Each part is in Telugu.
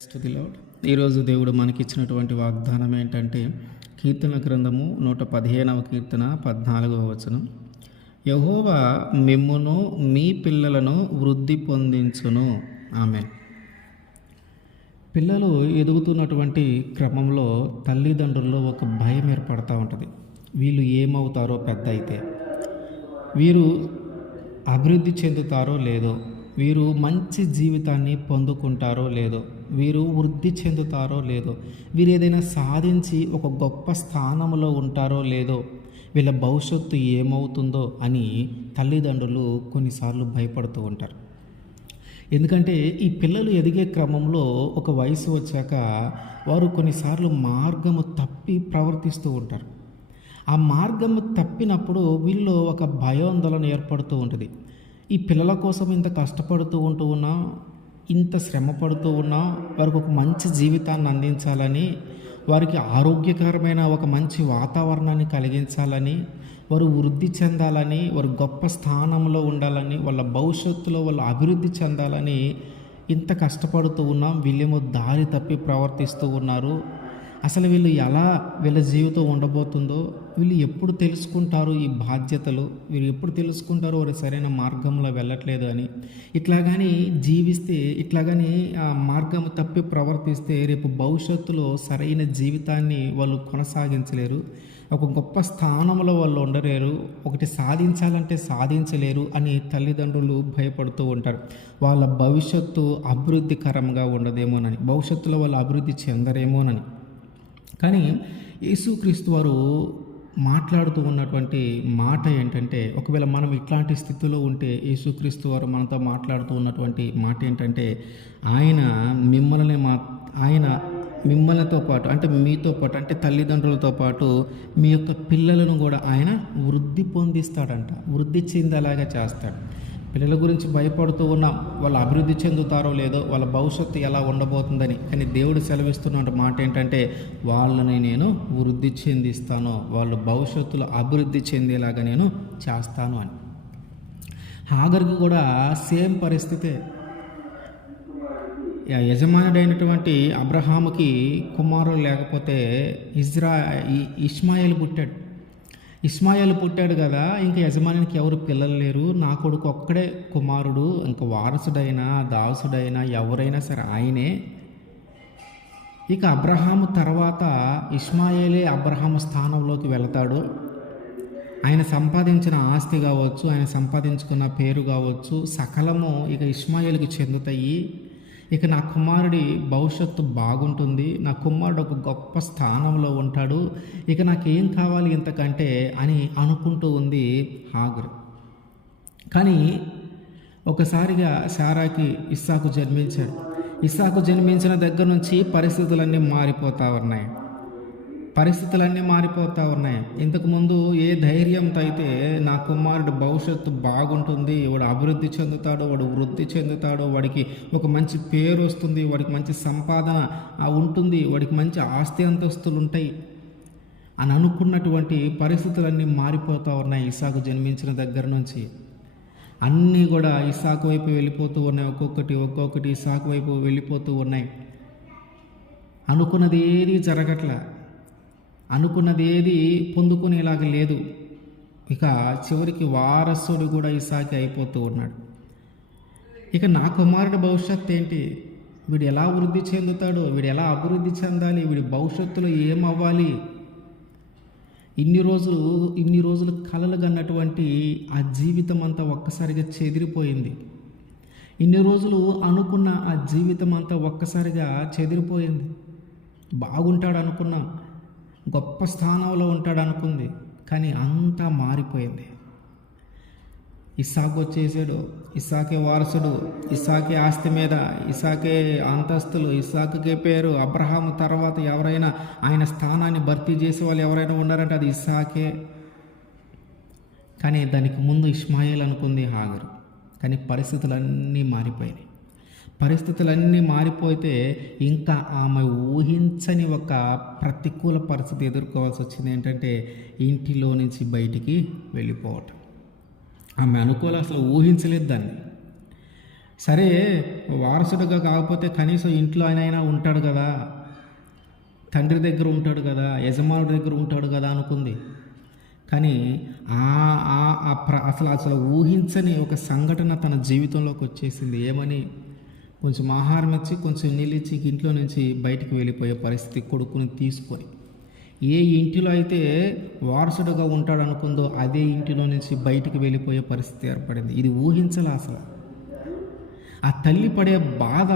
స్తుతి లార్డ్. ఈరోజు దేవుడు మనకిచ్చినటువంటి వాగ్దానం ఏంటంటే కీర్తన గ్రంథము 115వ కీర్తన 14వ వచనం. యెహోవా మిమ్మును మీ పిల్లలను వృద్ధి పొందించును. ఆమేన్. పిల్లలు ఎదుగుతున్నటువంటి క్రమంలో తల్లిదండ్రుల్లో ఒక భయం ఏర్పడుతూ ఉంటుంది. వీళ్ళు ఏమవుతారో పెద్ద అయితే, వీరు అభివృద్ధి చెందుతారో లేదో, వీరు మంచి జీవితాన్ని పొందుకుంటారో లేదో, వీరు వృద్ధి చెందుతారో లేదో, వీరు ఏదైనా సాధించి ఒక గొప్ప స్థానంలో ఉంటారో లేదో, వీళ్ళ భవిష్యత్తు ఏమవుతుందో అని తల్లిదండ్రులు కొన్నిసార్లు భయపడుతూ ఉంటారు. ఎందుకంటే ఈ పిల్లలు ఎదిగే క్రమంలో ఒక వయసు వచ్చాక వారు కొన్నిసార్లు మార్గము తప్పి ప్రవర్తిస్తూ ఉంటారు. ఆ మార్గము తప్పినప్పుడు వీళ్ళు ఒక భయాందోళన ఏర్పడుతూ ఉంటుంది. ఈ పిల్లల కోసం ఇంత కష్టపడుతూ ఉన్నా, ఇంత శ్రమ పడుతూ ఉన్నా, వారికి ఒక మంచి జీవితాన్ని అందించాలని, వారికి ఆరోగ్యకరమైన ఒక మంచి వాతావరణాన్ని కలిగించాలని, వారు వృద్ధి చెందాలని, వారు గొప్ప స్థానంలో ఉండాలని, వాళ్ళ భవిష్యత్తులో వాళ్ళు అభివృద్ధి చెందాలని ఇంత కష్టపడుతూ ఉన్నాం. వీళ్ళేమో దారి తప్పి ప్రవర్తిస్తూ ఉన్నారు. అసలు వీళ్ళు ఎలా వీళ్ళ జీవితం ఉండబోతుందో, వీళ్ళు ఎప్పుడు తెలుసుకుంటారు ఈ బాధ్యతలు, వీళ్ళు ఎప్పుడు తెలుసుకుంటారో వారు సరైన మార్గంలో వెళ్ళట్లేదు అని, ఇట్లాగని జీవిస్తే, ఇట్లాగని ఆ మార్గం తప్పి ప్రవర్తిస్తే రేపు భవిష్యత్తులో సరైన జీవితాన్ని వాళ్ళు కొనసాగించలేరు, ఒక గొప్ప స్థానంలో వాళ్ళు ఉండలేరు, ఒకటి సాధించాలంటే సాధించలేరు అని తల్లిదండ్రులు భయపడుతూ ఉంటారు. వాళ్ళ భవిష్యత్తు అభివృద్ధికరంగా ఉండదేమోనని, భవిష్యత్తులో వాళ్ళు అభివృద్ధి చెందరేమోనని. కానీ యేసుక్రీస్తు వారు మాట్లాడుతూ ఉన్నటువంటి మాట ఏంటంటే, ఒకవేళ మనం ఇట్లాంటి స్థితిలో ఉంటే యేసుక్రీస్తు వారు మనతో మాట్లాడుతూ ఉన్నటువంటి మాట ఏంటంటే, ఆయన మిమ్మల్నితో పాటు, అంటే మీతో పాటు, అంటే తల్లిదండ్రులతో పాటు మీ యొక్క పిల్లలను కూడా ఆయన వృద్ధి పొందిస్తాడంట, వృద్ధి చెందేలాగా చేస్తాడు. పిల్లల గురించి భయపడుతూ ఉన్నాం, వాళ్ళు అభివృద్ధి చెందుతారో లేదో, వాళ్ళ భవిష్యత్తు ఎలా ఉండబోతుందని. కానీ దేవుడు సెలవిస్తున్న మాట ఏంటంటే, వాళ్ళని నేను వృద్ధి చెందిస్తాను, వాళ్ళు భవిష్యత్తులో అభివృద్ధి చెందేలాగా నేను చేస్తాను అని. హాగర్కి కూడా సేమ్ పరిస్థితే. యజమానుడైనటువంటి అబ్రహాముకి కుమారుడు లేకపోతే ఇష్మాయేలు పుట్టాడు కదా, ఇంకా యజమానికి ఎవరు పిల్లలు లేరు, నా కొడుకు ఒక్కడే కుమారుడు, ఇంకా వారసుడైనా దాసుడైనా ఎవరైనా సరే ఆయనే. ఇక అబ్రహాము తర్వాత ఇష్మాయేలే అబ్రహాము స్థానంలోకి వెళతాడు. ఆయన సంపాదించిన ఆస్తి కావచ్చు, ఆయన సంపాదించుకున్న పేరు కావచ్చు, సకలము ఇక ఇష్మాయేలుకి చెందుతాయి. ఇక నా కుమారుడి భవిష్యత్తు బాగుంటుంది, నా కుమారుడు ఒక గొప్ప స్థానంలో ఉంటాడు, ఇక నాకేం కావాలి ఇంతకంటే అని అనుకుంటూ ఉంది హాగర్. కానీ ఒకసారిగా శారాకి ఇస్సాకు జన్మించాడు. ఇస్సాకు జన్మించిన దగ్గర నుంచి పరిస్థితులన్నీ మారిపోతూ ఉన్నాయి. ఇంతకుముందు ఏ ధైర్యంతో అయితే నా కుమారుడు భవిష్యత్తు బాగుంటుంది, వాడు అభివృద్ధి చెందుతాడు, వాడు వృద్ధి చెందుతాడు, వాడికి ఒక మంచి పేరు వస్తుంది, వాడికి మంచి సంపాదన ఉంటుంది, వాడికి మంచి ఆస్తి అంతస్తులు ఉంటాయి అని అనుకున్నటువంటి పరిస్థితులన్నీ మారిపోతూ ఉన్నాయి. ఇస్సాకు జన్మించిన దగ్గర నుంచి అన్నీ కూడా ఇస్సాకు వైపు వెళ్ళిపోతూ ఉన్నాయి. ఒక్కొక్కటి ఇస్సాకు వైపు వెళ్ళిపోతూ ఉన్నాయి. అనుకున్నది ఏది జరగట్లా, అనుకున్నది ఏది పొందుకునేలాగా లేదు. ఇక చివరికి వారసుడు కూడా ఇస్సాకే అయిపోతూ ఉన్నాడు. ఇక నా కుమారుడి భవిష్యత్తు ఏంటి, వీడు ఎలా వృద్ధి చెందుతాడు, వీడు ఎలా అభివృద్ధి చెందాలి, వీడి భవిష్యత్తులో ఏమవ్వాలి, ఇన్ని రోజులు కలలు కన్నటువంటి ఆ జీవితం అంతా ఒక్కసారిగా చెదిరిపోయింది. ఇన్ని రోజులు అనుకున్న ఆ జీవితం అంతా ఒక్కసారిగా చెదిరిపోయింది. బాగుంటాడు అనుకున్నాం, గొప్ప స్థానంలో ఉంటాడు అనుకుంది, కానీ అంతా మారిపోయింది. ఇస్సాకు వచ్చేసాడు, ఇస్సాకే వారసుడు, ఇస్సాకే ఆస్తి మీద, ఇస్సాకే అంతస్తులు, ఇస్సాకుకే పేరు. అబ్రహాము తర్వాత ఎవరైనా ఆయన స్థానాన్ని భర్తీ చేసే వాళ్ళు ఎవరైనా ఉన్నారంటే అది ఇస్సాకే. కానీ దానికి ముందు ఇష్మాయేల్ అనుకుంది హాగరు. కానీ పరిస్థితులన్నీ మారిపోతే ఇంకా ఆమె ఊహించని ఒక ప్రతికూల పరిస్థితి ఎదుర్కోవాల్సి వచ్చింది. ఏంటంటే ఇంటిలో నుంచి బయటికి వెళ్ళిపోవటం. ఆమె అసలు ఊహించలేదు దాన్ని. సరే, వారసుడుగా కాకపోతే కనీసం ఇంట్లో అయినా ఉంటాడు కదా, తండ్రి దగ్గర ఉంటాడు కదా, యజమానుడి దగ్గర ఉంటాడు కదా అనుకుంది. కానీ అసలు ఊహించని ఒక సంఘటన తన జీవితంలోకి వచ్చేసింది. ఏమని? కొంచెం ఆహారం ఇచ్చి కొంచెం నీళ్ళు ఇచ్చి ఇంట్లో నుంచి బయటికి వెళ్ళిపోయే పరిస్థితి, కొడుకుని తీసుకొని. ఏ ఇంటిలో అయితే వారసుడుగా ఉంటాడు అనుకుందో అదే ఇంటిలో నుంచి బయటికి వెళ్ళిపోయే పరిస్థితి ఏర్పడింది. ఇది ఊహించలే అసలు. ఆ తల్లి పడే బాధ,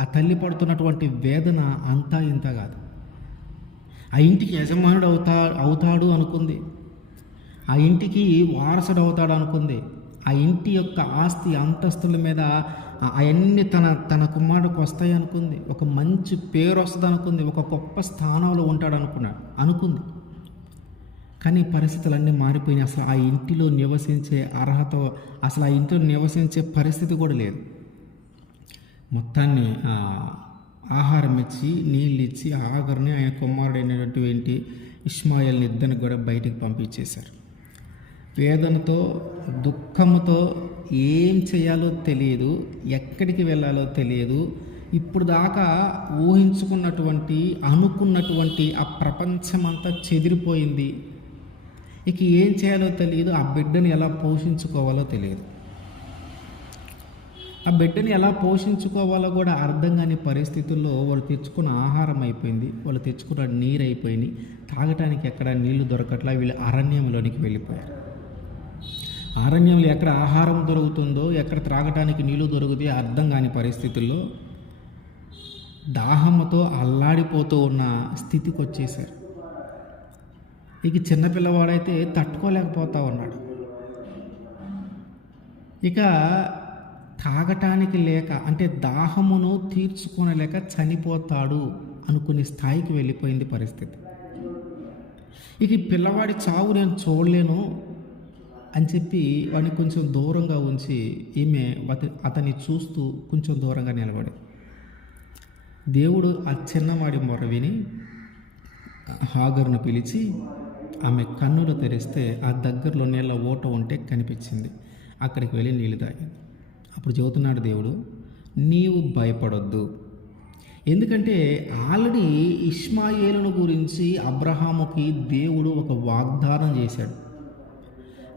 ఆ తల్లి పడుతున్నటువంటి వేదన అంతా ఇంత కాదు. ఆ ఇంటికి యజమానుడు అవుతాడు అనుకుంది, ఆ ఇంటికి వారసుడు అవుతాడు అనుకుంది, ఆ ఇంటి యొక్క ఆస్తి అంతస్తుల మీద అవన్నీ తన కుమారుడికి వస్తాయి అనుకుంది, ఒక మంచి పేరు వస్తుంది అనుకుంది, ఒక గొప్ప స్థానంలో ఉంటాడు అనుకుంది. కానీ పరిస్థితులన్నీ మారిపోయినాయి. అసలు ఆ ఇంటిలో నివసించే అర్హత, అసలు ఆ ఇంటిలో నివసించే పరిస్థితి కూడా లేదు. మొత్తాన్ని ఆహారం ఇచ్చి నీళ్ళు ఇచ్చి ఆఖరిని ఆయన కుమారుడైనటువంటి ఇష్మాయేల్ని ఇద్దరిని కూడా బయటికి పంపించేశారు. వేదనతో, దుఃఖంతో ఏం చేయాలో తెలియదు, ఎక్కడికి వెళ్ళాలో తెలియదు. ఇప్పుడు దాకా ఊహించుకున్నటువంటి, అనుకున్నటువంటి ఆ ప్రపంచమంతా చెదిరిపోయింది. ఇక ఏం చేయాలో తెలియదు, ఆ బిడ్డని ఎలా పోషించుకోవాలో తెలియదు. ఆ బిడ్డని ఎలా పోషించుకోవాలో కూడా అర్థం కాని పరిస్థితుల్లో వాళ్ళు తెచ్చుకున్న ఆహారం అయిపోయింది, వాళ్ళు తెచ్చుకున్న నీరు అయిపోయింది, తాగటానికి ఎక్కడ నీళ్లు దొరకట్లా. వీళ్ళు అరణ్యంలోనికి వెళ్ళిపోయారు. అరణ్యంలో ఎక్కడ ఆహారం దొరుకుతుందో, ఎక్కడ త్రాగటానికి నీళ్లు దొరుకుతాయో అర్థం కాని పరిస్థితుల్లో దాహంతో అల్లాడిపోతూ ఉన్న స్థితికి వచ్చేసారు. ఇక చిన్నపిల్లవాడైతే తట్టుకోలేకపోతా ఉన్నాడు. ఇక తాగటానికి లేక, అంటే దాహమును తీర్చుకోనలేక చనిపోతాడు అనుకునే స్థాయికి వెళ్ళిపోయింది పరిస్థితి. ఇక ఈ పిల్లవాడి చావు నేను చూడలేను అని చెప్పి వాడిని కొంచెం దూరంగా ఉంచి ఈమె అతన్ని చూస్తూ కొంచెం దూరంగా నిలబడి, దేవుడు ఆ చిన్నవాడి మొర విని హాగరును పిలిచి ఆమె కన్నులు తెరిస్తే ఆ దగ్గరలో నీళ్ళ ఓట ఉంటే కనిపించింది. అక్కడికి వెళ్ళి నీళ్ళు తాగింది. అప్పుడు చెబుతున్నాడు దేవుడు, నీవు భయపడొద్దు, ఎందుకంటే ఆల్రెడీ ఇష్మాయేలును గురించి అబ్రహాముకి దేవుడు ఒక వాగ్దానం చేశాడు.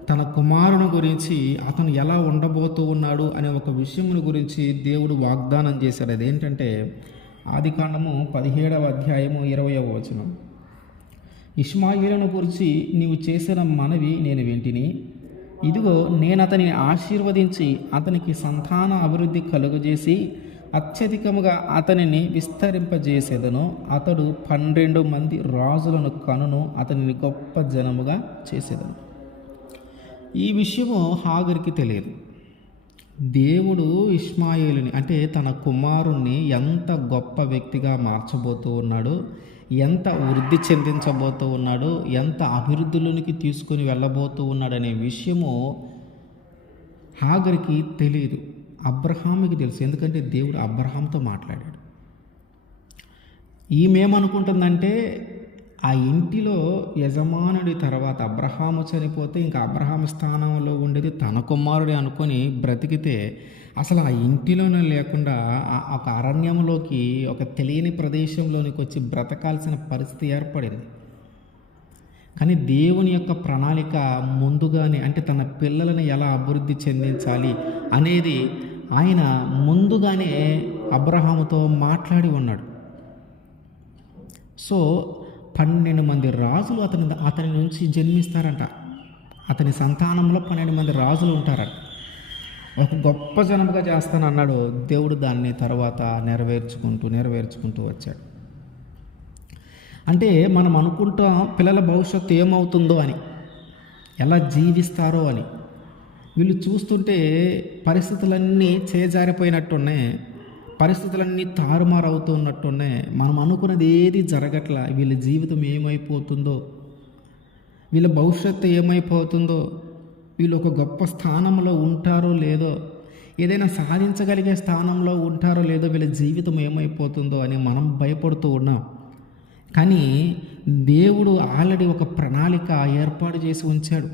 తన కుమారుని గురించి, అతను ఎలా ఉండబోతూ ఉన్నాడు అనే ఒక విషయం గురించి దేవుడు వాగ్దానం చేశాడు. అదేంటంటే ఆదికాండము 17వ అధ్యాయము 20వ వచనం. ఇష్మాయేలును గురించి నీవు చేసిన మనవి నేను వింటిని, ఇదిగో నేను అతనిని ఆశీర్వదించి అతనికి సంతాన అభివృద్ధి కలుగజేసి అత్యధికముగా అతనిని విస్తరింపజేసేదను. అతడు 12 మంది రాజులను కనును, అతనిని గొప్ప జనముగా చేసేదను. ఈ విషయము హాగరుకి తెలియదు. దేవుడు ఇష్మాయేలుని, అంటే తన కుమారుణ్ణి ఎంత గొప్ప వ్యక్తిగా మార్చబోతూ ఉన్నాడు, ఎంత వృద్ధి చెందించబోతూ ఉన్నాడు, ఎంత అభివృద్ధిలోనికి తీసుకొని వెళ్ళబోతూ ఉన్నాడనే విషయము హాగరుకి తెలియదు. అబ్రహాముకి తెలుసు, ఎందుకంటే దేవుడు అబ్రహాంతో మాట్లాడాడు. ఈమెమనుకుంటుందంటే ఆ ఇంటిలో యజమానుడి తర్వాత అబ్రహాము చనిపోతే ఇంకా అబ్రహాము స్థానంలో ఉండేది తన కుమారుడే అనుకొని బ్రతికితే, అసలు ఆ ఇంటిలోనే లేకుండా ఒక అరణ్యంలోకి, ఒక తెలియని ప్రదేశంలోనికి వచ్చి బ్రతకాల్సిన పరిస్థితి ఏర్పడింది. కానీ దేవుని యొక్క ప్రణాళిక ముందుగానే, అంటే తన పిల్లలను ఎలా అభివృద్ధి చెందించాలి అనేది ఆయన ముందుగానే అబ్రహాముతో మాట్లాడి ఉన్నాడు. సో 12 మంది రాజులు అతని నుంచి జన్మిస్తారంట. అతని సంతానంలో 12 మంది రాజులు ఉంటారట. ఒక గొప్ప జనముగా చేస్తానన్నాడు దేవుడు. దాన్ని తర్వాత నెరవేర్చుకుంటూ వచ్చాడు. అంటే మనం అనుకుంటాం పిల్లల భవిష్యత్తు ఏమవుతుందో అని, ఎలా జీవిస్తారో అని. వీళ్ళు చూస్తుంటే పరిస్థితులన్నీ చేజారిపోయినట్టున్నాయి, పరిస్థితులన్నీ తారుమారవుతున్నట్టున్నాయి. మనం అనుకున్నది ఏది జరగట్లా. వీళ్ళ జీవితం ఏమైపోతుందో, వీళ్ళ భవిష్యత్తు ఏమైపోతుందో, వీళ్ళు ఒక గొప్ప స్థానంలో ఉంటారో లేదో, ఏదైనా సాధించగలిగే స్థానంలో ఉంటారో లేదో, వీళ్ళ జీవితం ఏమైపోతుందో అని మనం భయపడుతూ ఉన్నాం. కానీ దేవుడు ఆల్రెడీ ఒక ప్రణాళిక ఏర్పాటు చేసి ఉంచాడు.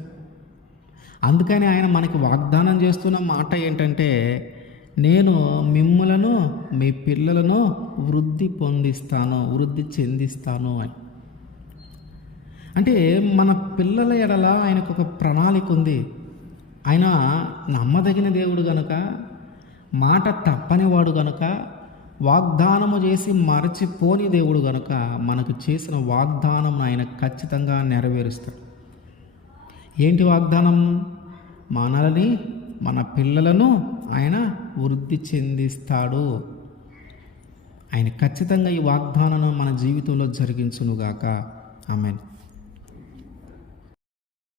అందుకని ఆయన మనకి వాగ్దానం చేస్తున్న మాట ఏంటంటే, నేను మిమ్ములను మీ పిల్లలను వృద్ధి చెందిస్తాను అని. అంటే మన పిల్లల ఎడల ఆయనకు ఒక ప్రణాళిక ఉంది. ఆయన నమ్మదగిన దేవుడు గనుక, మాట తప్పనివాడు గనుక, వాగ్దానము చేసి మరచిపోని దేవుడు గనుక మనకు చేసిన వాగ్దానం ఆయన ఖచ్చితంగా నెరవేరుస్తాడు. ఏంటి వాగ్దానం? మనల్ని, మన పిల్లలను ఆయన వృద్ధి చెందిస్తాడు. ఆయన ఖచ్చితంగా ఈ వాగ్దానం మన జీవితంలో జరిగించునుగాక. ఆమేన్.